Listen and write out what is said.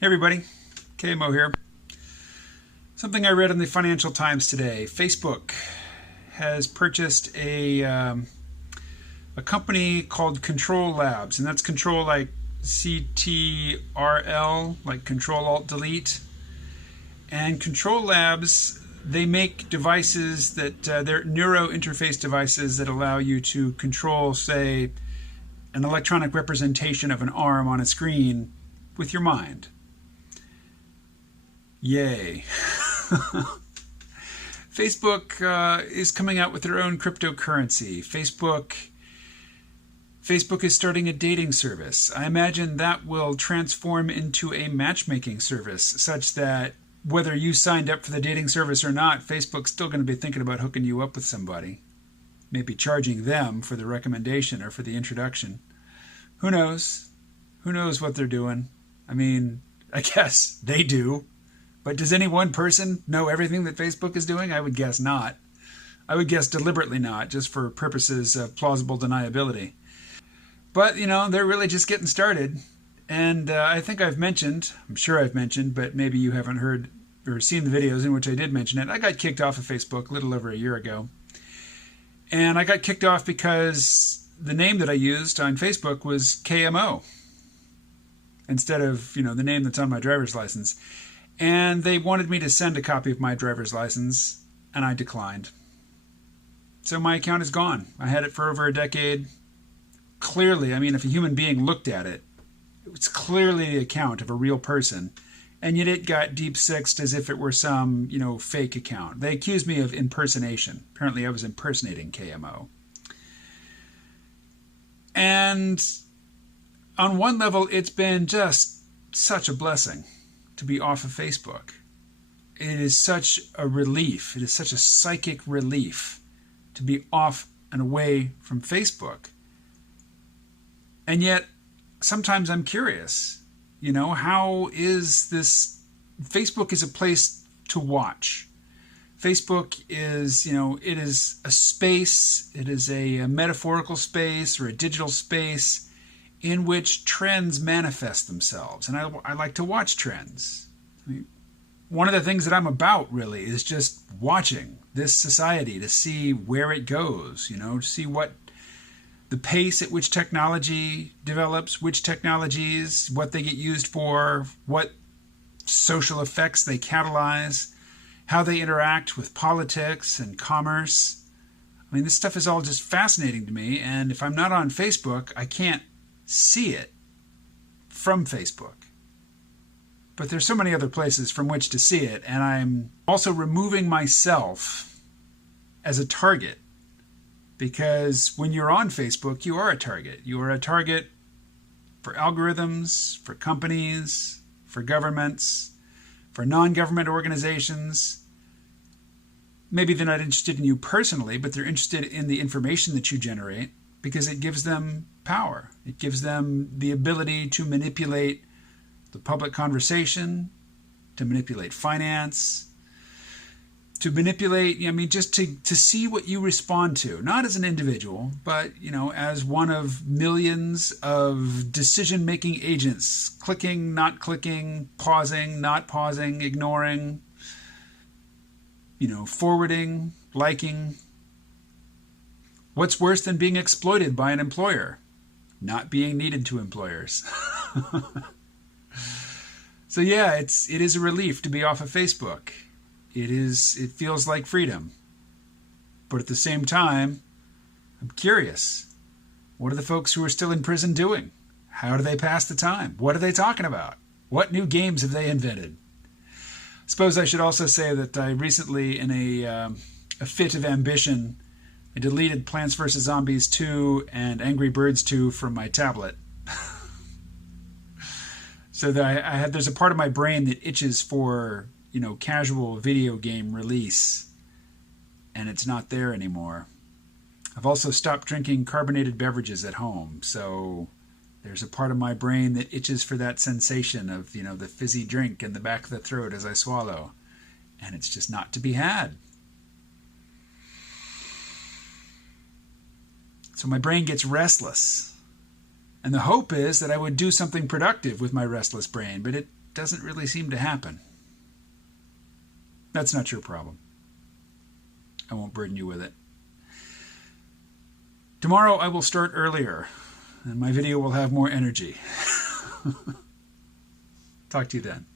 Hey everybody, KMO here. Something I read in the Financial Times today. Facebook has purchased a company called Control Labs, and that's control like CTRL, like Control Alt Delete. And Control Labs, they make devices that they're neuro interface devices that allow you to control, say, an electronic representation of an arm on a screen with your mind. Yay. Facebook is coming out with their own cryptocurrency. Facebook is starting a dating service. I imagine that will transform into a matchmaking service such that whether you signed up for the dating service or not, Facebook's still going to be thinking about hooking you up with somebody. Maybe charging them for the recommendation or for the introduction. Who knows? Who knows what they're doing? I mean, I guess they do. But does any one person know everything that Facebook is doing? I would guess not. I would guess deliberately not, just for purposes of plausible deniability. But, they're really just getting started. And I think I'm sure I've mentioned, but maybe you haven't heard or seen the videos in which I did mention it. I got kicked off of Facebook a little over a year ago. And I got kicked off because the name that I used on Facebook was KMO instead of, the name that's on my driver's license. And they wanted me to send a copy of my driver's license, and I declined. So my account is gone. I had it for over a decade. Clearly, if a human being looked at it, it was clearly the account of a real person. And yet it got deep-sixed as if it were some, fake account. They accused me of impersonation. Apparently I was impersonating KMO. And on one level, it's been just such a blessing to be off of Facebook. It is such a relief. It is such a psychic relief to be off and away from Facebook. And yet, sometimes I'm curious, how is this? Facebook is a place to watch. Facebook is, it is a space, it is a metaphorical space or a digital space in which trends manifest themselves. And I like to watch trends. One of the things that I'm about, really, is just watching this society to see where it goes, to see what the pace at which technology develops, which technologies, what they get used for, what social effects they catalyze, how they interact with politics and commerce. This stuff is all just fascinating to me, and if I'm not on Facebook, I can't see it from Facebook. But there's so many other places from which to see it, and I'm also removing myself as a target, because when you're on Facebook, you are a target. You are a target for algorithms, for companies, for governments, for non-government organizations. Maybe they're not interested in you personally, but they're interested in the information that you generate because it gives them power. It gives them the ability to manipulate the public conversation, to manipulate finance, to manipulate, just to see what you respond to, not as an individual, but, as one of millions of decision-making agents, clicking, not clicking, pausing, not pausing, ignoring, forwarding, liking. What's worse than being exploited by an employer? Not being needed to employers. So yeah, it is a relief to be off of Facebook. It feels like freedom. But at the same time, I'm curious. What are the folks who are still in prison doing? How do they pass the time? What are they talking about? What new games have they invented? I suppose I should also say that I recently, in a fit of ambition, I deleted Plants vs. Zombies 2 and Angry Birds 2 from my tablet. So that there's a part of my brain that itches for, casual video game release, and it's not there anymore. I've also stopped drinking carbonated beverages at home, so there's a part of my brain that itches for that sensation of, the fizzy drink in the back of the throat as I swallow, and it's just not to be had. So my brain gets restless. And the hope is that I would do something productive with my restless brain, but it doesn't really seem to happen. That's not your problem. I won't burden you with it. Tomorrow I will start earlier, and my video will have more energy. Talk to you then.